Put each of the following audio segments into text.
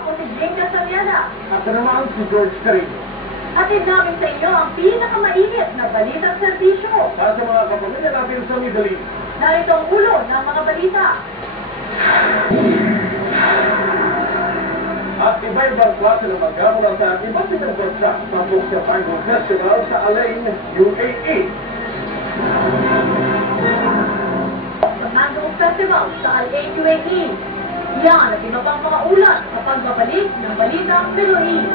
Ako si Jane Casariana. At naman si George Carino. Hatid namin sa inyo ang pinakamainit na balitang serbisyo. Para sa mga kapamilya natin sa Middle East. Narito ang ulo ng mga balita. At iba-ibang klase ng magkamula sa iba't ibang bansa tapos sa Mango Festival sa Alain, UAE. Sa Mango Festival sa Al-Ain, UAE. Yan at iba pang mga ulat sa pagbabalik ng balitang Middle East.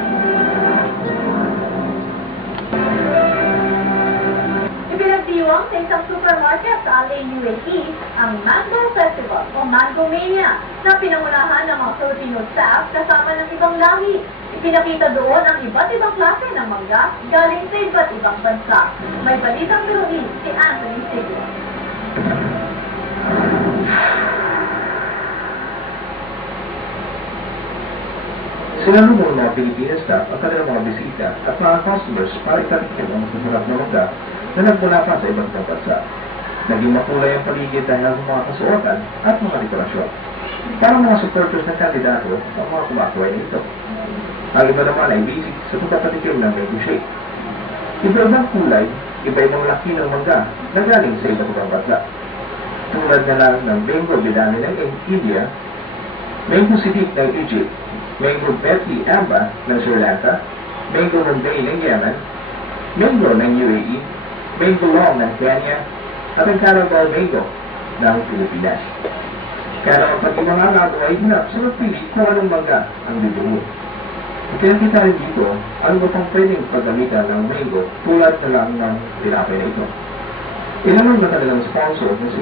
Ipinagdiwang sa isang supermarket sa Al-Ain, UAE ang Mango Festival o Mango Mania na pinangunahan ng mga Filipino staff kasama ng ibang lahi. Ipinakita doon ang iba't ibang klase ng mangga galing sa iba't ibang bansa. May balitang Middle East si Anthony Siglo. Sinalubong ng mga Pilipinas staff ang kanilang mga bisita at mga customers para itatikin ang masasarap na mangga na nagmula pa sa ibang bansa. Naging makulay ang paligid dahil sa mga kasuotan at mga dekorasyon. Parang mga supporters ng kandidato ang mga kumakuha nito. Ang iba naman ay busy sa pagpapatikim ng mango shake. Iba-ibang kulay, iba-ibang laki ng mangga na galing sa iba't ibang bansa. Tulad na lang ng mango bidani ng India, mango sidik ng Egypt, mango Betty Amba ng Sri Lanka, mango Bombay ng Yemen, mango ng UAE, mango long ng Kenya, at ang Carabao mango ng Pilipinas. Kaya naman pag yung mga agato ay hinap sa magpili kung anong mangga ang bibuo. Ikinakita rin dito, ano ba pang pwedeng paggamitan ng mango tulad na lang ng tinapay na ito. Ilamang na kanilang sponsor na si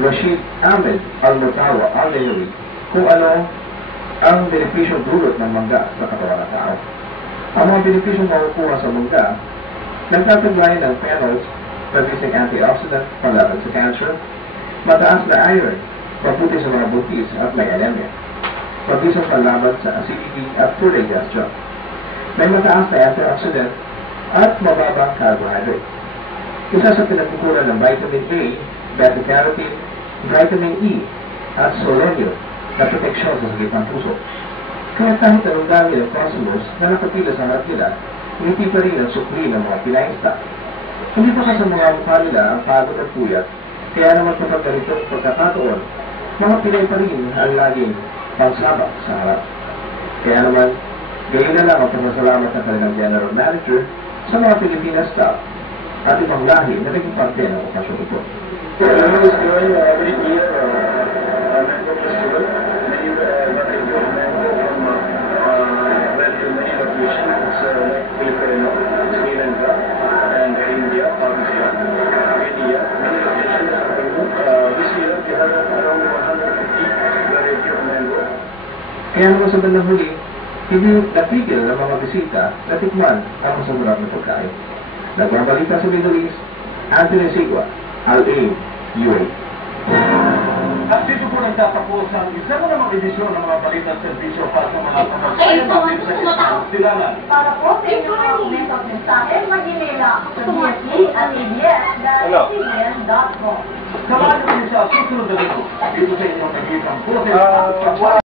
Rashid Ahmed Al-Mutawa Al-Nayri kung ano ang benepisyong dulot ng mangga sa katawan ng tao. Ang mga benepisyong makukuha sa mangga nagtataglayan ng phenols, producing antioxidant, panlaban sa cancer, mataas na iron, mabuti sa mga buntis at may anemia, pag-isang panlaban sa acidity at poor digestion. May mataas na antioxidant at mababang carbohydrate. Isa sa pinagkukunan ng vitamin A, beta-carotene, vitamin E, at selenium na proteksyon sa sakit ng puso. Kaya kahit anong dami ng customers na nakapila sa harap nila, hindi pa rin ang sukli ng mga pinaing staff. Hindi pa sa mga mukha nila ang pagod at puyat, kaya naman kapag ganitong pagkakataon, mga Pinay pa rin ang laging pagsabak sa harap. Kaya naman, gayon na lang ang pasasalamat ng kanilang general manager sa mga Pilipinas staff at ibang lahi na naging parte ng okasyon ito. Kaya naman sa bandang huli, hindi napigil ng mga bisita na tikman ang masasarap na pagkain. Nagbabalita sa Middle East, Anthony Siglo, Al-Ain, UAE. At dito po nagtatapos ang isa mo namang edisyon ng mga balitang serbisyo para sa mga pamamayan natin sa isang silangan. Para po sa inyo mga komento at mensahe, mag-email lang sa bsd@abs.cbn.com. Samahan niyo sa susunod na linggo dito sa inyong nagiging